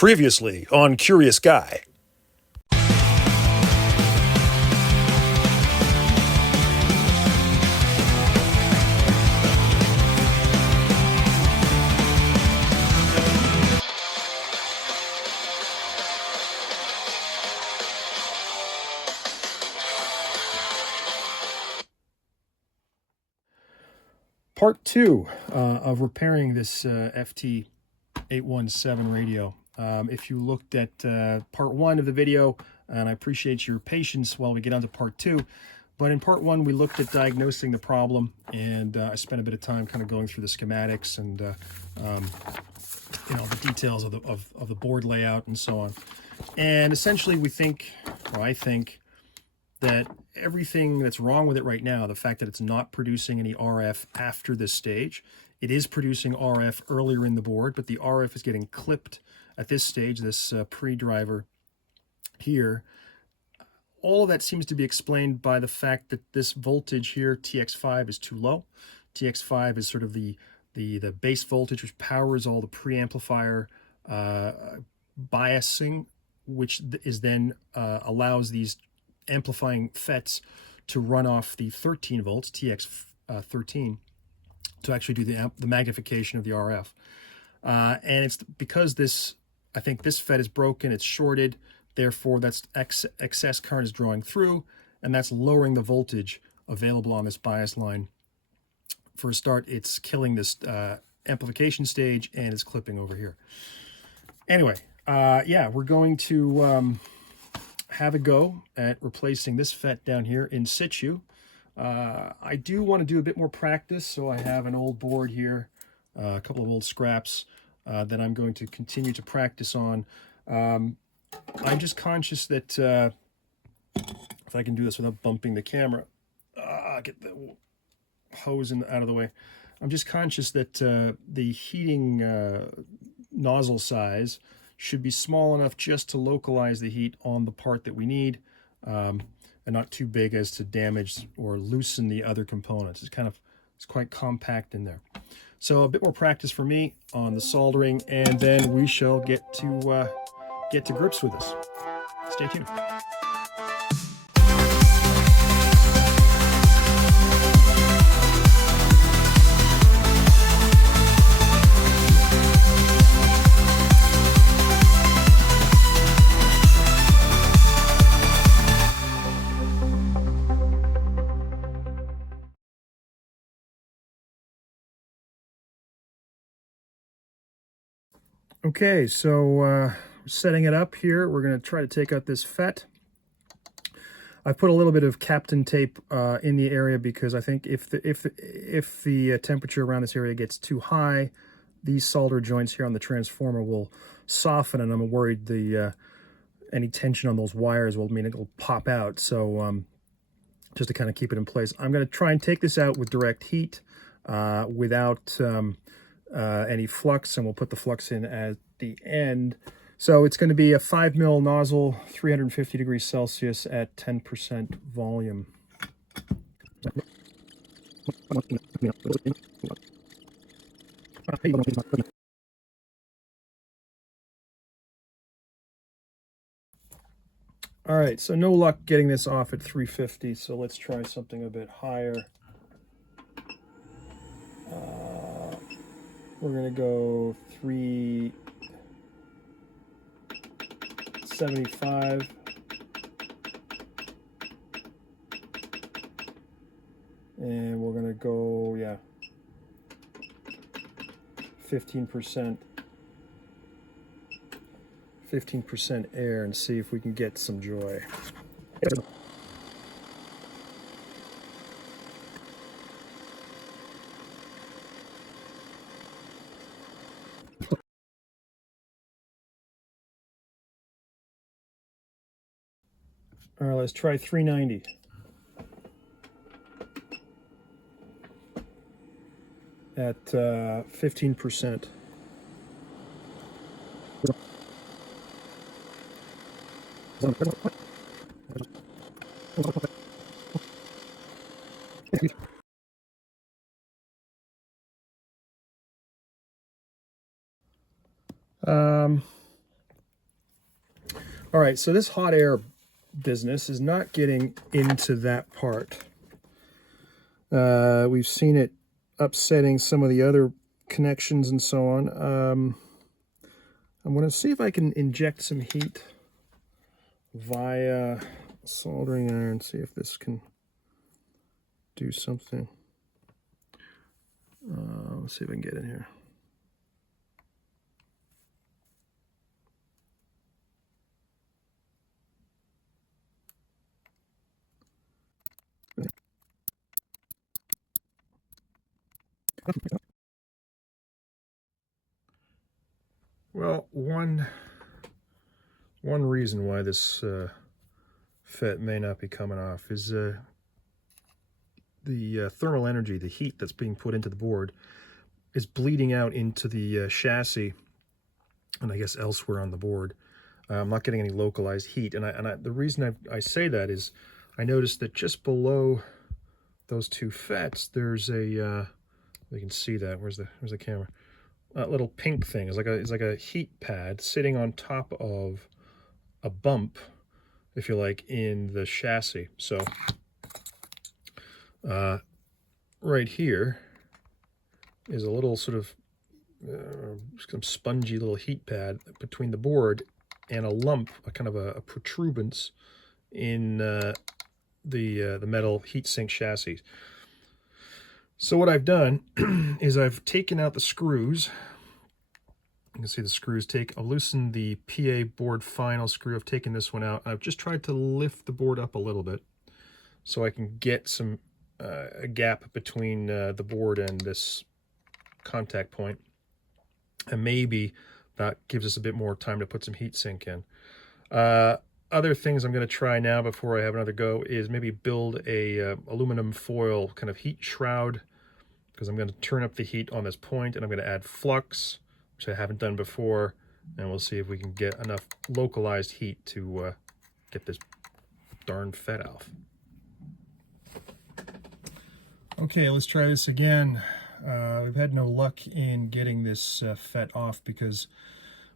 Previously on Curious Guy. Part 2 of repairing this FT-817 radio. If you looked at part 1 of the video, and I appreciate your patience while we get on to part 2, but in part 1 we looked at diagnosing the problem, and I spent a bit of time kind of going through the schematics and the details of the board layout and so on. And essentially we think, or I think, that everything that's wrong with it right now, the fact that it's not producing any RF after this stage, it is producing RF earlier in the board, but the RF is getting clipped at this stage, this pre-driver here. All of that seems to be explained by the fact that this voltage here, TX5, is too low. TX5 is sort of the base voltage which powers all the preamplifier biasing, which is then allows these amplifying FETs to run off the 13 volts, TX13, to actually do the magnification of the RF. And it's because I think this FET is broken, it's shorted, therefore that's excess current is drawing through, and that's lowering the voltage available on this bias line. For a start, it's killing this amplification stage, and it's clipping over here. Anyway, yeah, we're going to have a go at replacing this FET down here in situ. I do want to do a bit more practice, so I have an old board here, a couple of old scraps that I'm going to continue to practice on. I'm just conscious that if I can do this without bumping the camera, get the hose out of the way. I'm just conscious that the heating nozzle size should be small enough just to localize the heat on the part that we need, and not too big as to damage or loosen the other components. It's quite compact in there. So a bit more practice for me on the soldering, and then we shall get to grips with this. Stay tuned. Okay, so setting it up here, we're going to try to take out this FET. I put a little bit of Kapton tape in the area because I think if the temperature around this area gets too high, these solder joints here on the transformer will soften, and I'm worried any tension on those wires will mean it'll pop out. So just to kind of keep it in place, I'm going to try and take this out with direct heat without any flux, and we'll put the flux in at the end. So it's going to be a 5 mil nozzle, 350 degrees Celsius at 10% volume. All right, so no luck getting this off at 350, so let's try something a bit higher. We're going to go 375. And we're going to go, 15%. 15% air, and see if we can get some joy. All right, let's try 390. At 15%. All right, so this hot air business is not getting into that part. We've seen it upsetting some of the other connections and so on. I'm going to see if I can inject some heat via soldering iron, see if this can do something. Let's see if I can get in here. Well, one reason why this FET may not be coming off is the thermal energy, the heat that's being put into the board, is bleeding out into the chassis, and I guess elsewhere on the board. I'm not getting any localized heat, and the reason I say that is I noticed that just below those two FETs, there's a you can see that. Where's the camera? That little pink thing is like a heat pad sitting on top of a bump, if you like, in the chassis. So right here is a little sort of some spongy little heat pad between the board and a lump, a kind of a protuberance in the metal heatsink chassis. So what I've done is I've taken out the screws. You can see the screws I've loosened the PA board final screw. I've taken this one out. I've just tried to lift the board up a little bit so I can get some a gap between the board and this contact point, and maybe that gives us a bit more time to put some heat sink in. Other things I'm going to try now before I have another go is maybe build a aluminum foil kind of heat shroud, because I'm going to turn up the heat on this point, and I'm going to add flux, which I haven't done before, and we'll see if we can get enough localized heat to get this darn FET off. Okay, let's try this again. We've had no luck in getting this FET off because,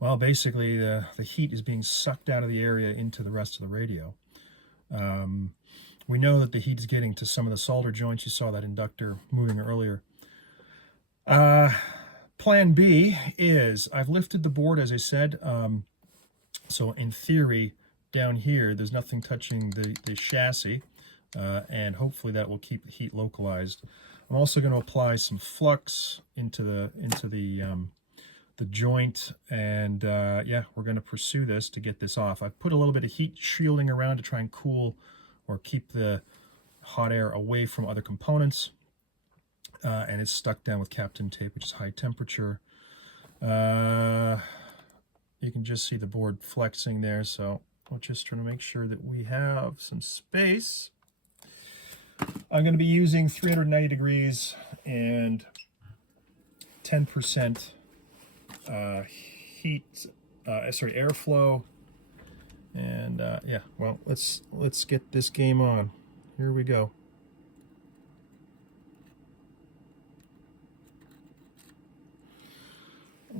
well, basically the heat is being sucked out of the area into the rest of the radio. We know that the heat is getting to some of the solder joints. You saw that inductor moving earlier. Plan B is I've lifted the board, as I said. So in theory, down here, there's nothing touching the chassis, and hopefully that will keep the heat localized. I'm also going to apply some flux into the joint, and yeah, we're going to pursue this to get this off. I've put a little bit of heat shielding around to try and cool or keep the hot air away from other components, and it's stuck down with Kapton tape, which is high temperature. You can just see the board flexing there, so we'll just try to make sure that we have some space. I'm going to be using 390 degrees and 10% airflow, and yeah, well, let's get this game on. Here we go.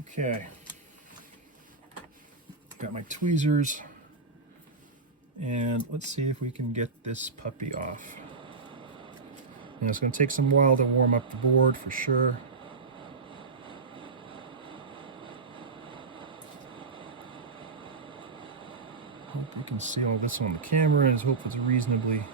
Okay, got my tweezers, and let's see if we can get this puppy off. And it's going to take some while to warm up the board for sure. Hope you can see all this on the camera, and I hope it's reasonably.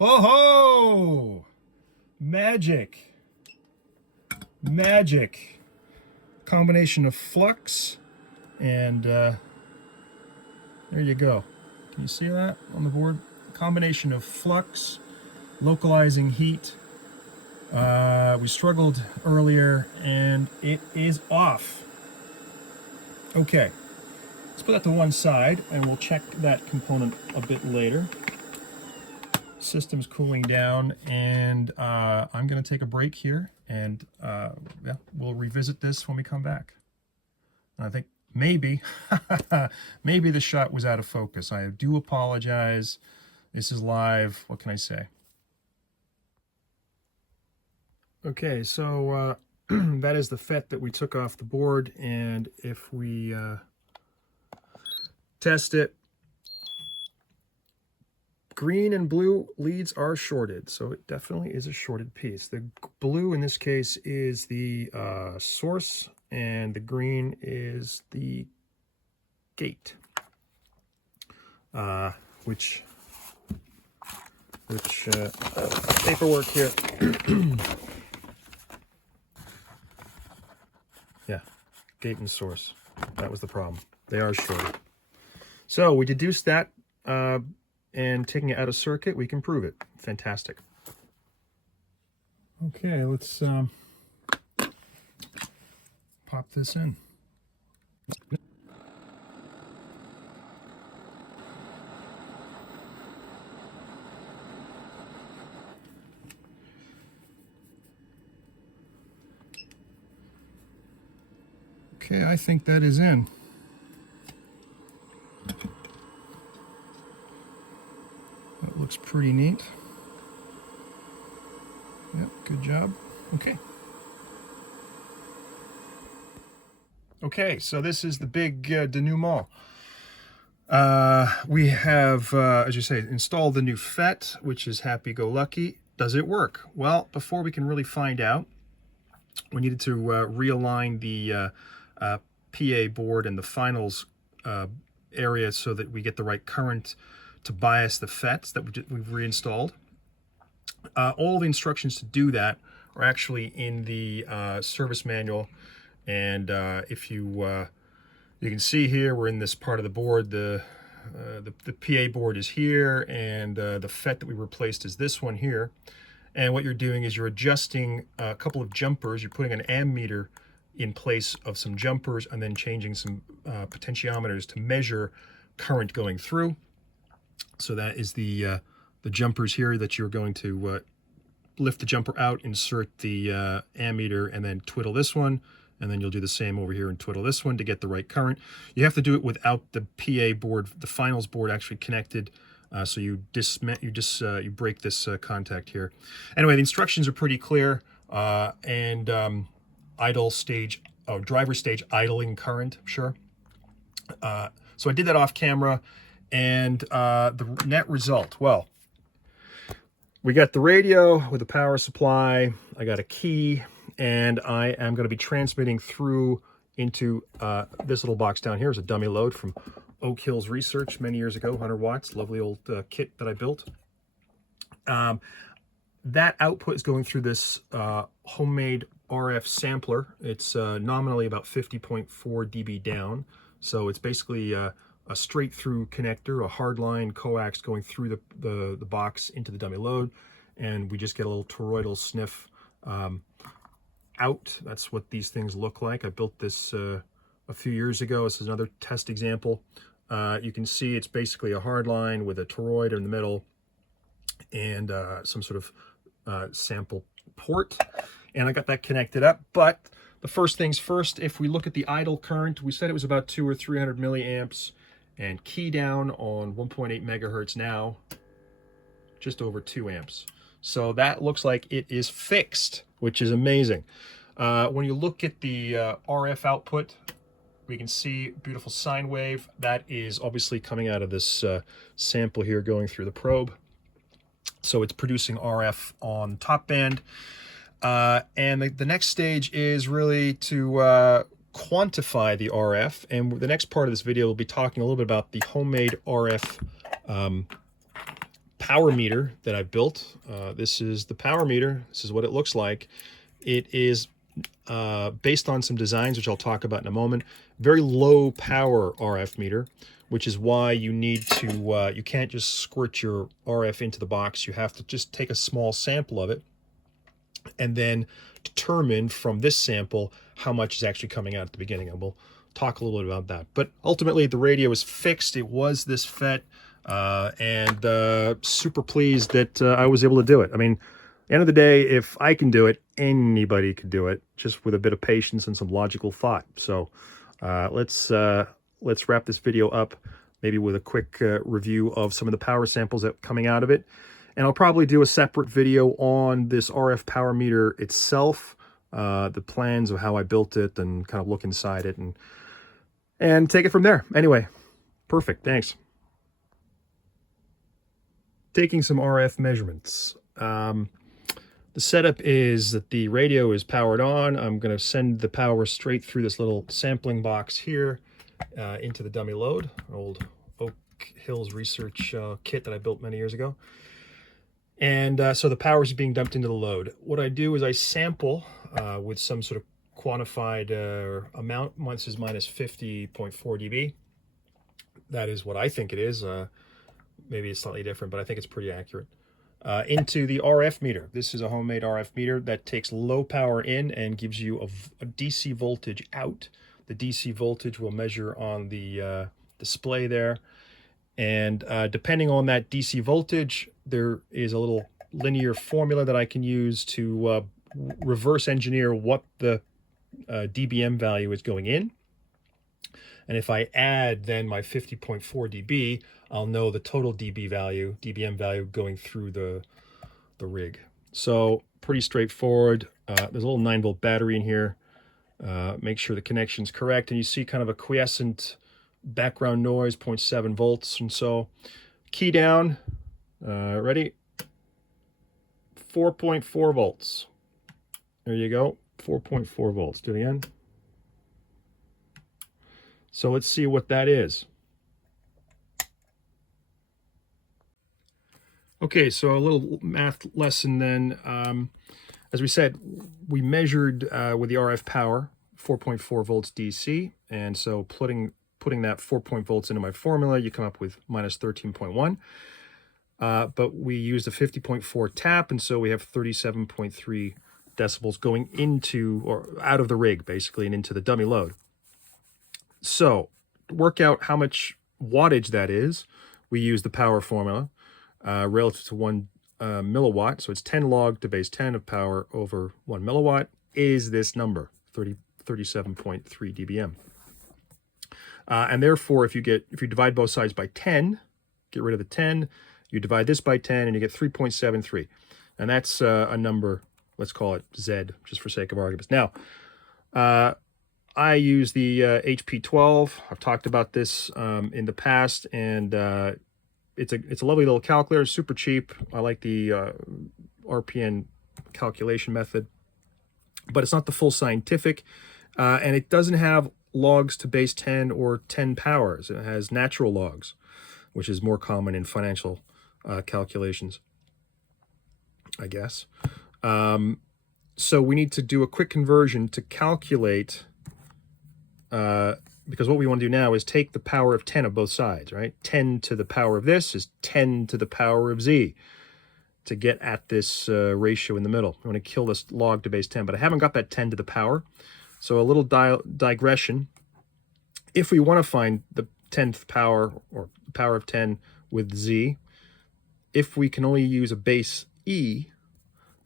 Ho ho! Magic. Magic. Combination of flux and there you go. Can you see that on the board? Combination of flux, localizing heat. We struggled earlier and it is off. Okay, let's put that to one side and we'll check that component a bit later. system's cooling down, and I'm going to take a break here, and yeah, we'll revisit this when we come back. And I think maybe, maybe the shot was out of focus. I do apologize. This is live. What can I say? Okay, so that is the FET that we took off the board, and if we test it, green and blue leads are shorted, so it definitely is a shorted piece. The blue in this case is the source, and the green is the gate, which paperwork here. Yeah, gate and source. That was the problem. They are shorted. So we deduced that, and taking it out of circuit, we can prove it. Fantastic. Okay, let's pop this in. Okay, I think that is in. That looks pretty neat. Yep, good job. Okay. Okay, so this is the big denouement. We have, as you say, installed the new FET, which is happy-go-lucky. Does it work? Well, before we can really find out, we needed to realign the PA board and the finals area so that we get the right current to bias the FETs that we've reinstalled. All the instructions to do that are actually in the service manual, and if you can see here, we're in this part of the board. The PA board is here, and the FET that we replaced is this one here. And what you're doing is you're adjusting a couple of jumpers. You're putting an ammeter in place of some jumpers, and then changing some potentiometers to measure current going through. So that is the jumpers here that you're going to lift the jumper out, insert the ammeter, and then twiddle this one. And then you'll do the same over here and twiddle this one to get the right current. You have to do it without the PA board, the finals board, actually connected. So you break this contact here. Anyway, the instructions are pretty clear. Idle stage, driver stage idling current, sure. So I did that off camera, and the net result, well, we got the radio with a power supply. I got a key, and I am going to be transmitting through into this little box down here. Is a dummy load from Oak Hills Research many years ago, 100 watts, lovely old kit that I built. That output is going through this homemade RF sampler. It's nominally about 50.4 dB down. So it's basically a straight through connector, a hardline coax going through the box into the dummy load. And we just get a little toroidal sniff out. That's what these things look like. I built this a few years ago. This is another test example. You can see it's basically a hard line with a toroid in the middle and some sort of sample port. And I got that connected up. But the first things first, if we look at the idle current, we said it was about 200 or 300 milliamps, and key down on 1.8 megahertz now, just over 2 amps. So that looks like it is fixed, which is amazing. When you look at the RF output, we can see beautiful sine wave. That is obviously coming out of this sample here going through the probe. So it's producing RF on the top band. And the next stage is really to quantify the RF. And the next part of this video, we'll be talking a little bit about the homemade RF power meter that I built. This is the power meter. This is what it looks like. It is based on some designs, which I'll talk about in a moment. Very low power RF meter, which is why you need to, you can't just squirt your RF into the box. You have to just take a small sample of it and then determine from this sample how much is actually coming out at the beginning. And we'll talk a little bit about that. But ultimately, the radio is fixed. It was this FET. and super pleased that I was able to do it. I mean, at the end of the day, if I can do it, anybody could do it, just with a bit of patience and some logical thought. So let's wrap this video up, maybe with a quick review of some of the power samples that are coming out of it. And I'll probably do a separate video on this RF power meter itself, the plans of how I built it and kind of look inside it and take it from there. Anyway, perfect. Thanks. Taking some RF measurements. The setup is that the radio is powered on. I'm going to send the power straight through this little sampling box here into the dummy load, an old Oak Hills research kit that I built many years ago. And so the power is being dumped into the load. What I do is I sample with some sort of quantified amount. This is minus 50.4 dB. That is what I think it is. Maybe it's slightly different, but I think it's pretty accurate. Into the RF meter. This is a homemade RF meter that takes low power in and gives you a DC voltage out. The DC voltage will measure on the display there. And depending on that DC voltage, there is a little linear formula that I can use to reverse engineer what the dBm value is going in. And if I add then my 50.4 dB, I'll know the total dBm value going through the rig. So pretty straightforward. There's a little 9-volt battery in here. Make sure the connection's correct. And you see kind of a quiescent background noise, 0.7 volts. And so key down, ready? 4.4 volts. There you go, 4.4 volts. Do it again. So let's see what that is. Okay, so a little math lesson then. As we said, we measured with the RF power 4.4 volts DC, and so putting that 4 volts into my formula, you come up with minus 13.1. But we used a 50.4 tap, and so we have 37.3 decibels going into or out of the rig, basically, and into the dummy load. So to work out how much wattage that is, we use the power formula relative to 1 milliwatt. So it's 10 log to base 10 of power over 1 milliwatt is this number, 37.3 dBm. And therefore, if you divide both sides by 10, get rid of the 10, you divide this by 10, and you get 3.73. And that's a number, let's call it Z, just for sake of arguments. Now, I use the HP12. I've talked about this in the past, and it's a lovely little calculator, super cheap. I like the RPN calculation method, but it's not the full scientific, and it doesn't have logs to base 10 or 10 powers. It has natural logs, which is more common in financial calculations, I guess. So we need to do a quick conversion to calculate, because what we want to do now is take the power of 10 of both sides, right? 10 to the power of this is 10 to the power of Z to get at this ratio in the middle. I want to kill this log to base 10, but I haven't got that 10 to the power. So a little digression. If we want to find the 10th power or power of 10 with Z, if we can only use a base E,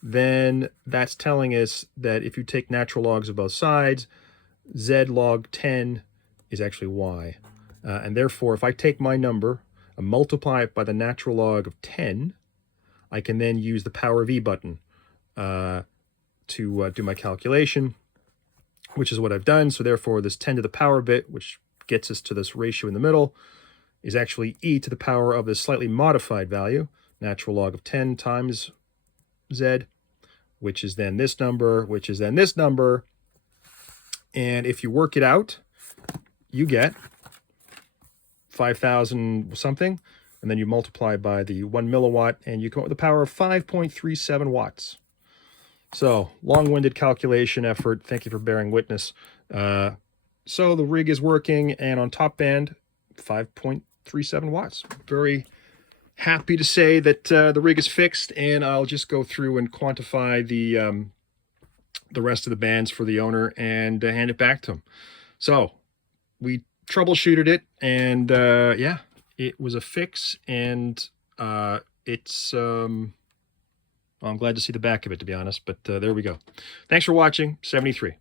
then that's telling us that if you take natural logs of both sides, Z log 10 is actually Y. And therefore, if I take my number and multiply it by the natural log of 10, I can then use the power of E button to do my calculation, which is what I've done. So therefore, this 10 to the power bit, which gets us to this ratio in the middle, is actually E to the power of this slightly modified value, natural log of 10 times Z, which is then this number, which is then this number. And if you work it out, you get 5,000 something, and then you multiply by the 1 milliwatt, and you come up with the power of 5.37 watts. So, long-winded calculation effort. Thank you for bearing witness. So the rig is working, and on top band, 5.37 watts. Very happy to say that the rig is fixed, and I'll just go through and quantify the rest of the bands for the owner and hand it back to him. So we troubleshooted it, and yeah, it was a fix, and it's well, I'm glad to see the back of it, to be honest, but there we go. Thanks for watching. 73.